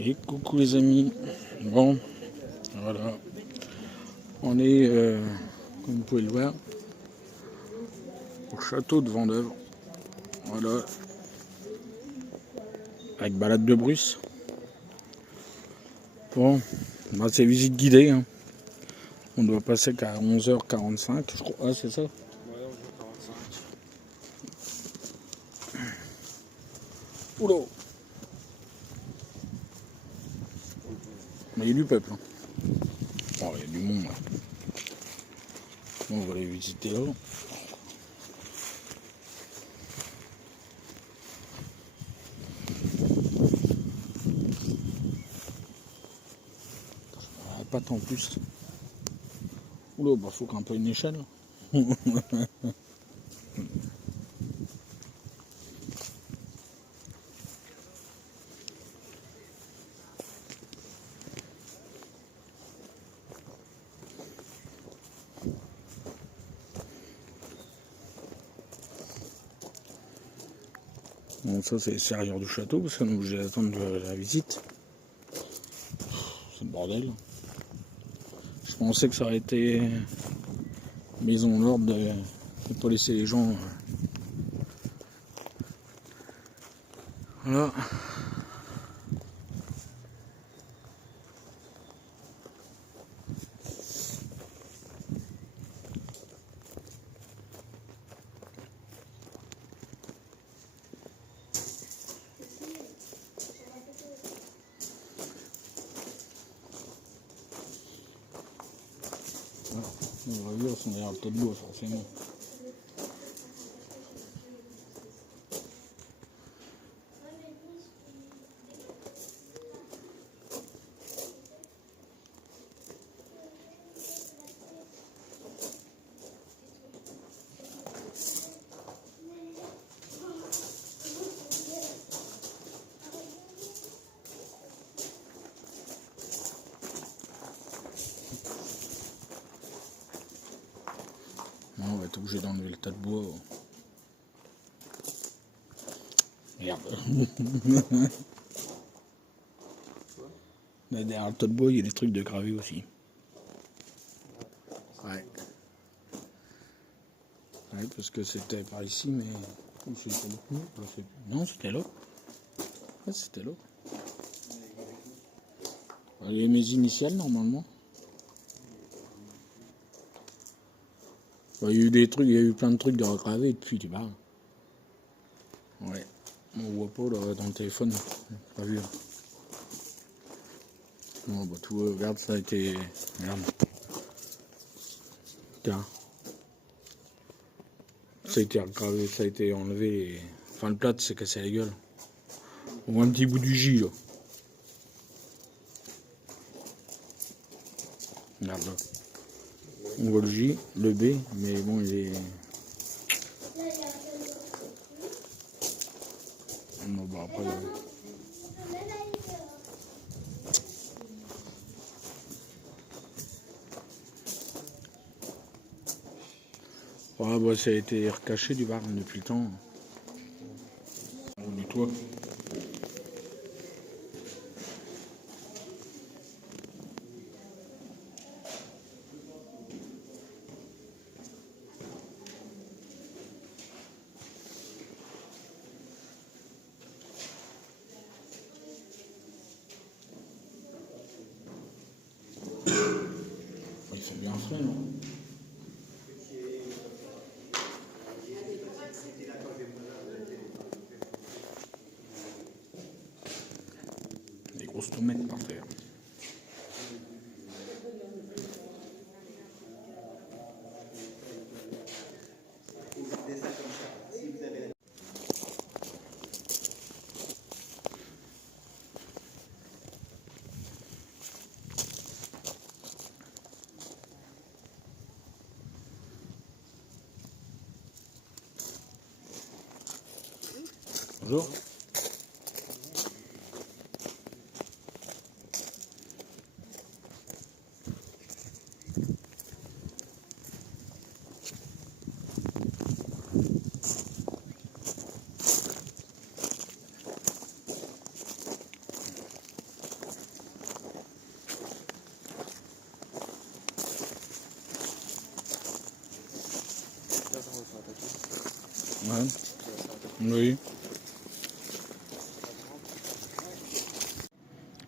Et coucou les amis, bon, voilà, on est, comme vous pouvez le voir, au château de Vendeuvre, voilà, avec balade de Bruce. Bon, bah, c'est visite guidée, hein. On doit passer qu'à 11h45, je crois, ah c'est ça? Ouais, 11h45. Oula. Mais il y a du peuple, hein. Oh, il y a du monde, là. Bon, on va aller visiter là. Pas tant plus. Oula, bah faut qu'un peu une échelle. Bon, ça c'est l'extérieur du château parce qu'on est obligé d'attendre la visite. C'est le bordel. Je pensais que ça aurait été maison d'ordre de ne pas laisser les gens. Voilà. Les gravures sont derrière le tas de bois, forcément. Non, on va être obligé d'enlever le tas de bois. Merde. Là, derrière le tas de bois, il y a des trucs de gravé aussi. Ouais. Ouais, parce que c'était par ici, mais. Non, c'était là. Ouais, c'était là. Il y a mes initiales normalement. Il y a eu des trucs, il y a eu plein de trucs de regravés depuis, tu parles. Ouais. On voit pas là, dans le téléphone. Pas vu. Là. Non, bah tout, regarde, ça a été. Merde. Tiens. Ça a été regravé, ça a été enlevé. Enfin, le plat s'est cassé la gueule. On voit un petit bout du J là. Regarde là. On voit le J, le B, mais bon, il est. Non, bah après. Ouais, bah ça a été recaché du bar depuis le temps. Du toit. Il fait bien frais, non? Des grosses tomates par terre. Bonjour. tapis. Ouais. Tu vas faire un tapis. Oui.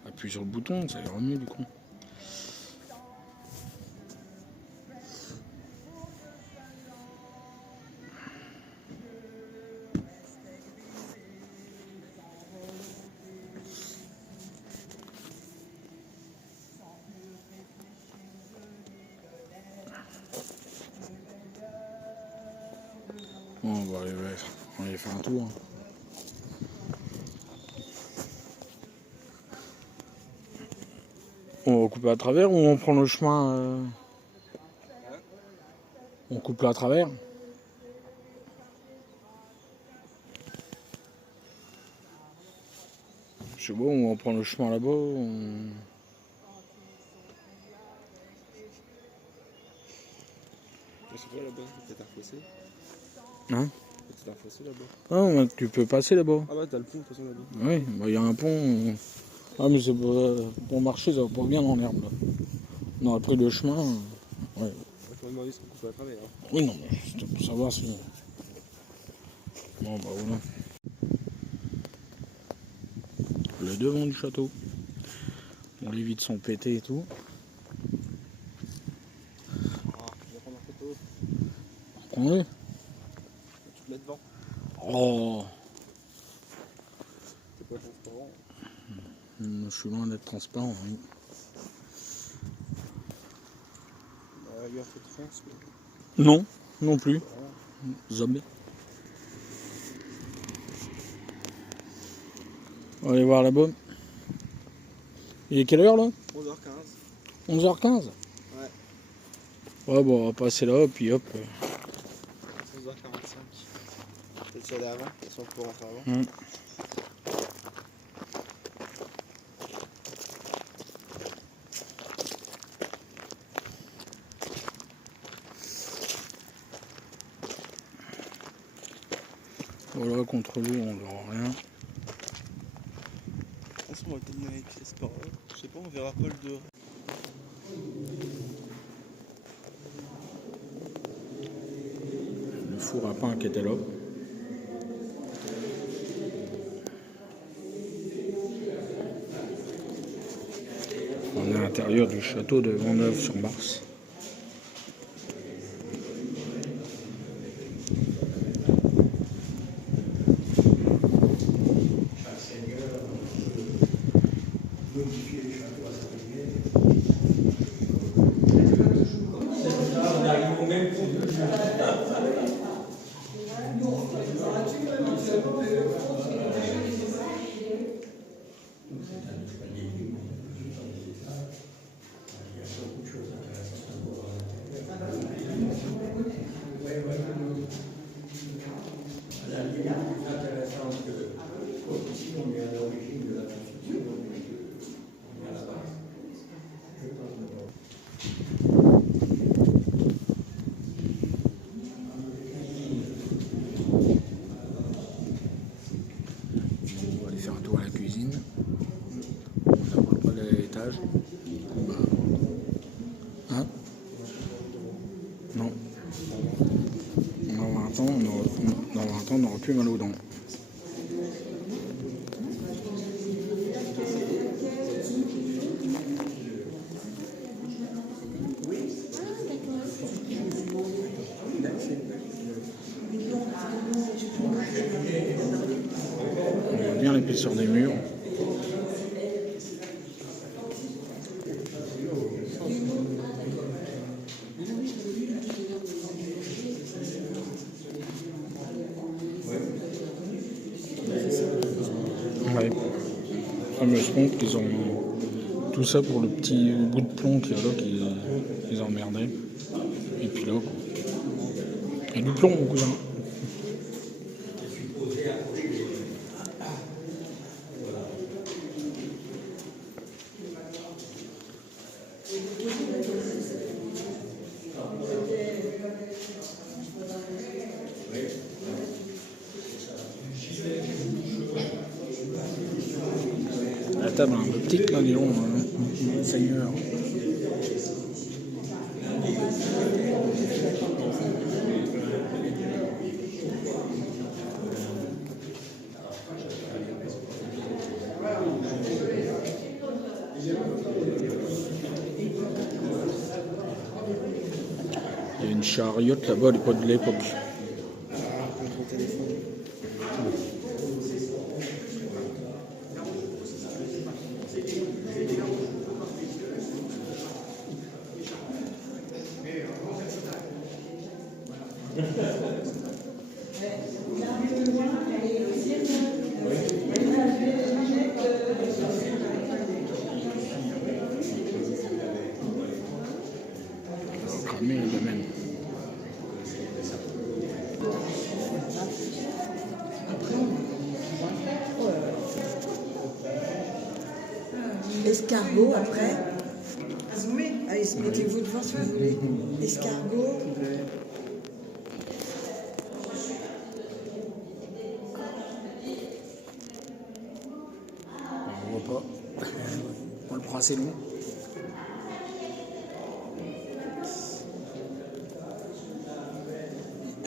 Appuie sur le bouton, ça ira mieux du coup. Bon, on va aller faire un tour. On va couper à travers ou on prend le chemin On coupe là à travers. Je sais pas, on prend le chemin là-bas. C'est quoi là-bas? Peut-être un fossé? Hein? Peut-être un fossé là-bas? Ah, tu peux passer là-bas. Ah bah t'as le pont de toute façon là-bas. Oui, il y a un pont. Ah, mais c'est pour marcher, ça va pas bien dans l'herbe là. On a pris le chemin. Ouais. Je me demandais si on coupe à travers. Hein. Oui, non, mais c'était pour savoir si. Bon, bah voilà. Le devant du château. Bon, les vitres sont pétées et tout. Ah, je vais prendre en photo. Prends-le. Tu te mets devant. Oh, C'est pas transparent. je suis loin d'être transparent. Oui. Il y a un peu de France. Mais... Non, non plus. Voilà. Jamais. On va aller voir là-bas. Il est quelle heure là? 11h15. 11h15. Ouais. Ouais, bon, on va passer là, puis hop. 11h45. Peut-être y aller avant, si on peut rentrer avant. Voilà, contre l'eau, on verra rien. De toute façon, on va peut-être venir avec pied, c'est pas grave. Je sais pas, on verra pas le dehors. Le four à pain qui était là. On est à l'intérieur du château de Vendôme-sur-Mars. On va aller faire un tour à la cuisine. On n'a pas l'étage. Hein? Non. Dans 20 ans, on n'aura plus mal aux dents. On voit bien l'épaisseur des murs. Ouais. Fameuse pompe, ils ont tout ça pour le petit bout de plomb qu'il y a là qu'ils emmerdaient. Et puis là, quoi. Il y a du plomb, mon cousin. La table est un peu petite là, disons, Seigneur. chariote là-bas, les potes de l'époque. Avec mon téléphone. Cramé le domaine. Escargot après. Allez, mettez-vous devant si vous voulez. Escargot. On voit pas. Le bras c'est long.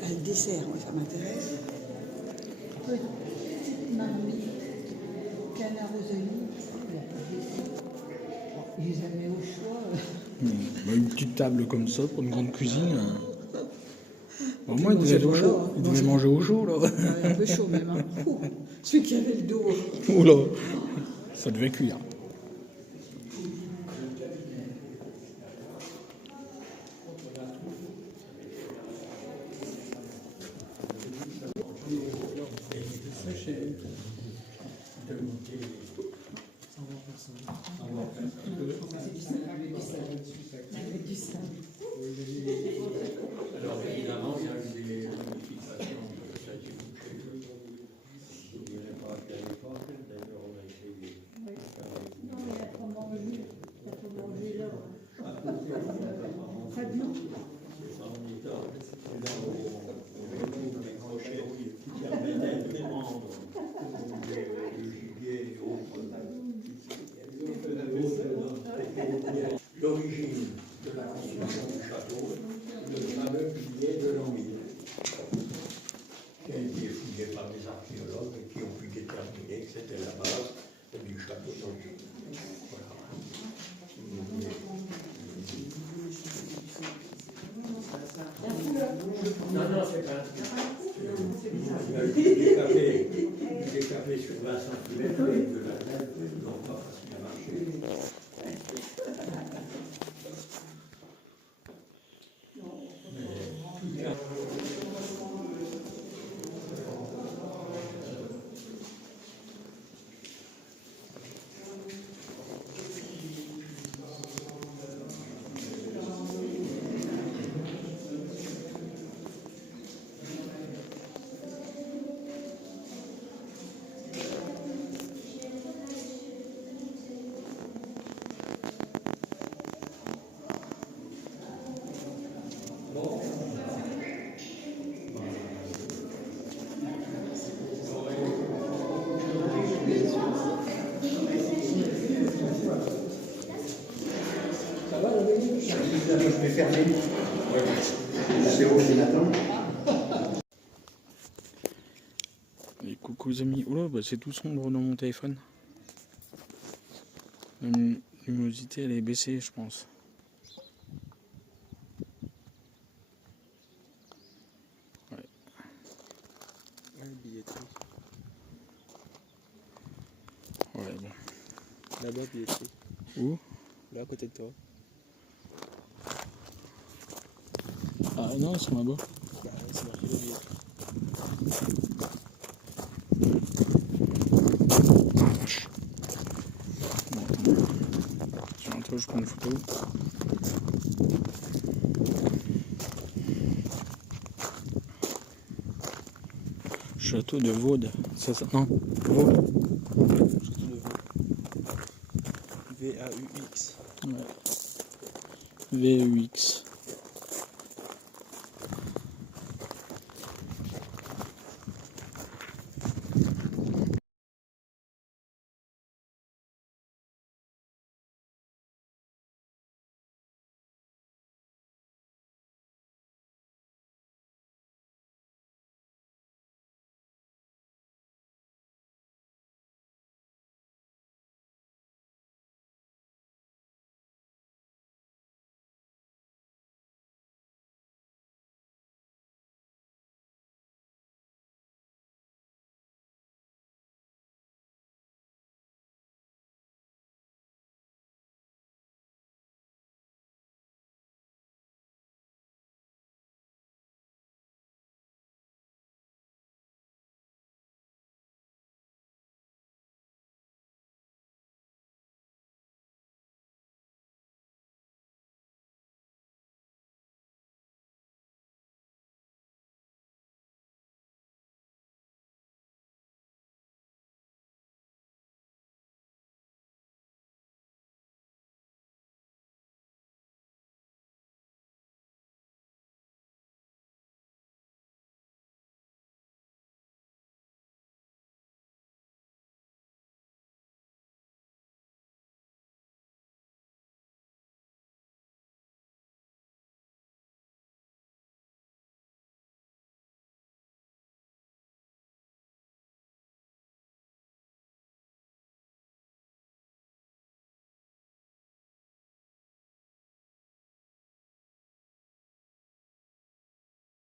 Le dessert, moi, ça m'intéresse. Marmite, canard aux olives. Il les a mis au choix. Une petite table comme ça pour une grande cuisine. Au moins, il manger devait, voilà, il devait manger au chaud, là. Ouais, un peu chaud même. Hein. Ouh, celui qui avait le dos. Oula, ça devait cuire. Alors évidemment, il y a eu des modifications de statut couché. Je ne dirais pas à quelle époque, d'ailleurs on a essayé. On retrouve les crochets qui permettaient vraiment le gibier et autres. L'origine de la construction du château, le fameux pilier de Longville, qui a été fouillé par des archéologues et qui ont pu déterminer que c'était la base du château d'Angers. Voilà. Non, c'est pas. Des cafés sur 20 cm et de la neige n'ont pas facile à marcher. Je vais fermer. L'apéro, c'est maintenant. Et coucou les amis. Oula, bah c'est tout sombre dans mon téléphone. La luminosité elle est baissée, je pense. Ouais. Ouais, billetterie. Ouais, bon. Là-bas, billetterie. Où? Là, à côté de toi. Ah non, ils sont là-bas. Bah, c'est marqué la billetterie. Sur un toit, je prends une photo. Château de Vaude, c'est ça? Non, Vaude. Château de Vaud. VAUX. Ouais. VUX.